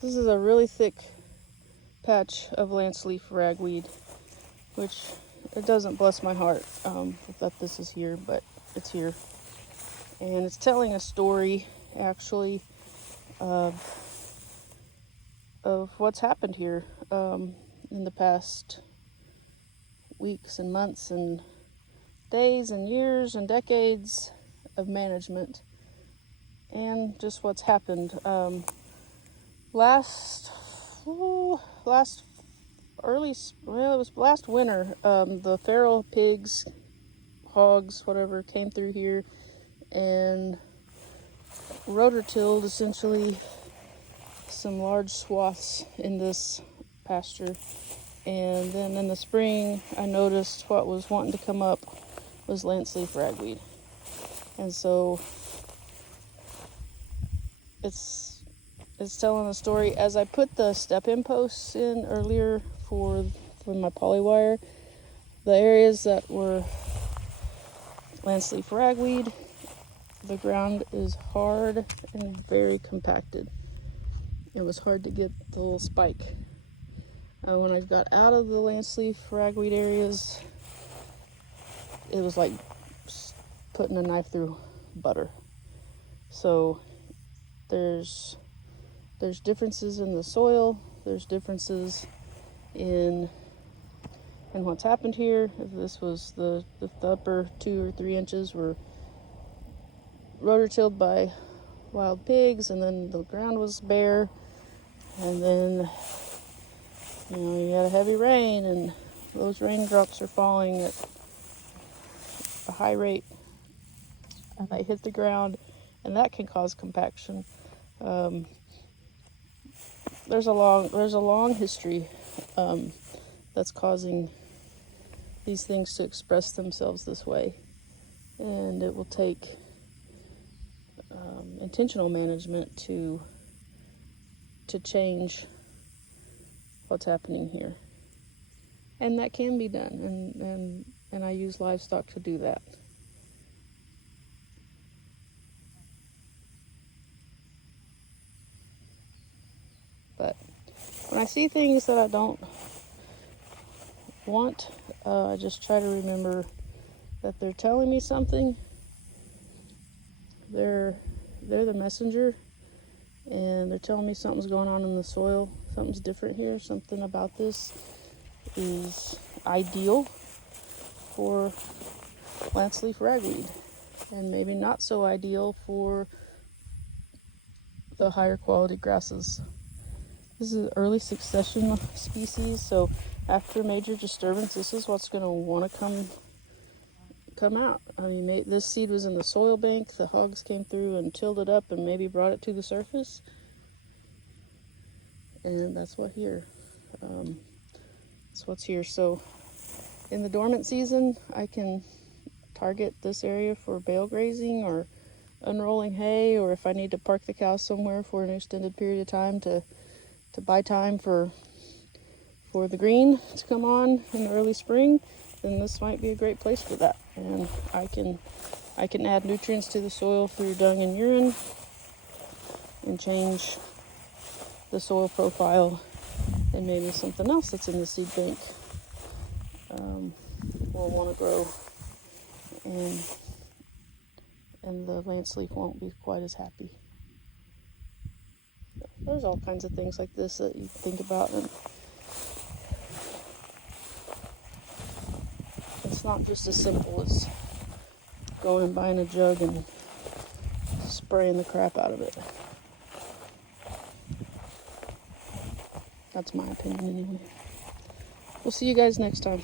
This is a really thick patch of lance leaf ragweed, which it doesn't bless my heart that this is here, but it's here. And it's telling a story, actually, of what's happened here in the past weeks and months and days and years and decades of management, and just what's happened. Last winter, the feral pigs, hogs, whatever, came through here and rotor-tilled essentially some large swaths in this pasture. And then in the spring, I noticed what was wanting to come up was lance leaf ragweed. And so it's telling a story. As I put the step-in posts in earlier for my polywire, the areas that were lance leaf ragweed, the ground is hard and very compacted. It was hard to get the little spike. When I got out of the lance leaf ragweed areas, it was like putting a knife through butter. So there's differences in the soil, there's differences in what's happened here. If this was the upper 2 or 3 inches were rotor-tilled by wild pigs, and then the ground was bare, and then you had a heavy rain, and those raindrops are falling at a high rate, and they hit the ground, and that can cause compaction. There's a long history that's causing these things to express themselves this way, and it will take intentional management to change what's happening here, and that can be done, and I use livestock to do that. But when I see things that I don't want, I just try to remember that they're telling me something. They're the messenger, and they're telling me something's going on in the soil. Something's different here. Something about this is ideal for lance leaf ragweed, and maybe not so ideal for the higher quality grasses. This is an early succession species, so after major disturbance, this is what's going to want to come out. I mean, this seed was in the soil bank. The hogs came through and tilled it up and maybe brought it to the surface, and that's what here. That's what's here. So in the dormant season, I can target this area for bale grazing or unrolling hay, or if I need to park the cows somewhere for an extended period of time to buy time for the green to come on in the early spring, then this might be a great place for that. And I can add nutrients to the soil through dung and urine and change the soil profile, and maybe something else that's in the seed bank will want to grow, and the lance leaf won't be quite as happy. There's all kinds of things like this that you think about, and it's not just as simple as going and buying a jug and spraying the crap out of it. That's my opinion anyway. We'll see you guys next time.